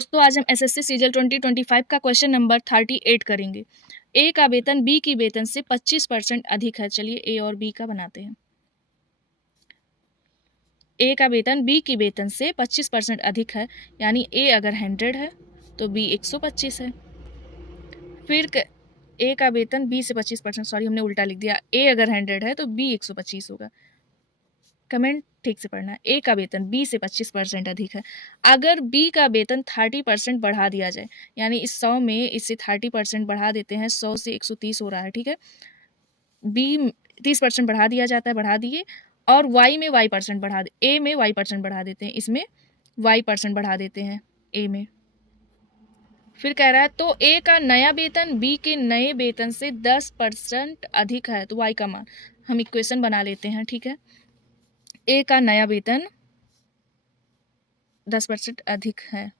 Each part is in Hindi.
दोस्तों आज हम एसएससी सीजीएल 2025 का क्वेश्चन नंबर 38 करेंगे। ए का वेतन बी की वेतन से 25% अधिक है। चलिए ए और बी का बनाते हैं। ए का वेतन बी की वेतन से 25% अधिक है, यानी ए अगर 100 है तो बी 125 है। फिर ए का वेतन बी से 25%, सॉरी हमने उल्टा लिख दिया, ए अगर 100 है तो बी 125 होगा। कमेंट ठीक से पढ़ना है। ए का वेतन बी से 25% अधिक है। अगर बी का वेतन 30% बढ़ा दिया जाए, यानी इस 100 में इसे 30% बढ़ा देते हैं, 100 से 130 हो रहा है, ठीक है। बी 30% बढ़ा दिया जाता है, बढ़ा दिए, और वाई में वाई परसेंट बढ़ा दे, ए में वाई परसेंट बढ़ा देते हैं, इसमें वाई परसेंट बढ़ा देते हैं ए में। फिर कह रहा है तो ए का नया वेतन बी के नए वेतन से 10% अधिक है, तो वाई का मान हम इक्वेशन बना लेते हैं, ठीक है। ए का नया वेतन 10% अधिक है।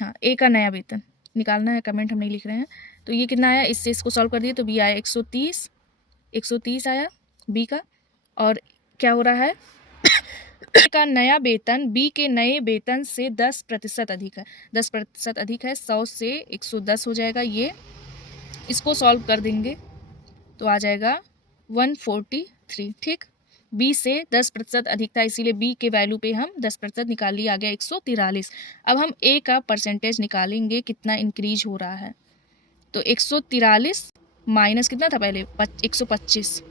हाँ, ए का नया वेतन निकालना है, कमेंट हम नहीं लिख रहे हैं। तो ये कितना आया, इससे इसको सॉल्व कर दिए तो बी आया 130 आया बी का। और क्या हो रहा है, ए का नया वेतन बी के नए वेतन से 10% अधिक है। 10% अधिक है, 100 से 110 हो जाएगा। ये इसको सॉल्व कर देंगे तो आ जाएगा 143, ठीक। बी से 10% अधिक था, इसीलिए बी के वैल्यू पे हम 10% निकाल लिया, आ गया 143। अब हम ए का परसेंटेज निकालेंगे, कितना इंक्रीज हो रहा है। तो 143 माइनस कितना था पहले, 125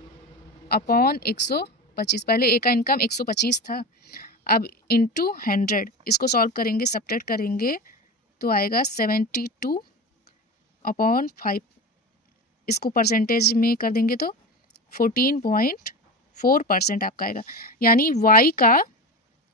अपॉन 125। पहले ए का इनकम 125 था, अब इंटू 100। इसको सॉल्व करेंगे, सब्ट्रैक्ट करेंगे तो आएगा 72 अपॉन 5। इसको परसेंटेज में कर देंगे तो 14.4% आपका आएगा, यानी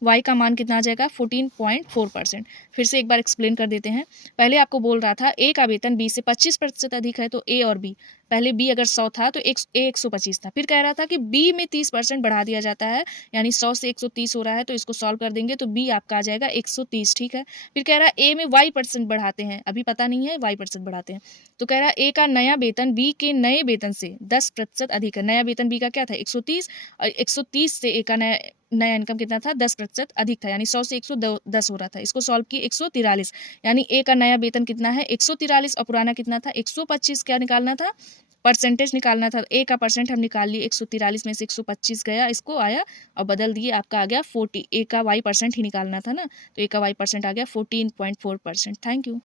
y का मान कितना आ जाएगा, 14.4%। फिर से एक बार एक्सप्लेन कर देते हैं। पहले आपको बोल रहा था ए का वेतन बी से 25% अधिक है, तो ए और बी, पहले बी अगर 100 था तो ए 125 था। फिर कह रहा था कि बी में 30% बढ़ा दिया जाता है, यानी 100 से 130 हो रहा है, तो इसको सॉल्व कर देंगे तो बी आपका आ जाएगा 130, ठीक है। फिर कह रहा है ए में वाई परसेंट बढ़ाते हैं, अभी पता नहीं है, वाई परसेंट बढ़ाते हैं। तो कह रहा है ए का नया वेतन बी के नए वेतन से 10% अधिक है। नया वेतन बी का क्या था, 130, और 130 से ए का नया इनकम कितना था, 10% अधिक था, यानी 100 से 110 हो रहा था। इसको सॉल्व किए 143, यानी ए का नया वेतन कितना है 143, और पुराना कितना था 125। क्या निकालना था, परसेंटेज निकालना था। ए का परसेंट हम निकाल लिए, 143 में से 125 गया, इसको आया और बदल दिए, आपका आ गया 40। ए का वाई परसेंट ही निकालना था ना, तो ए का वाई परसेंट आ गया 14.4%। Thank you.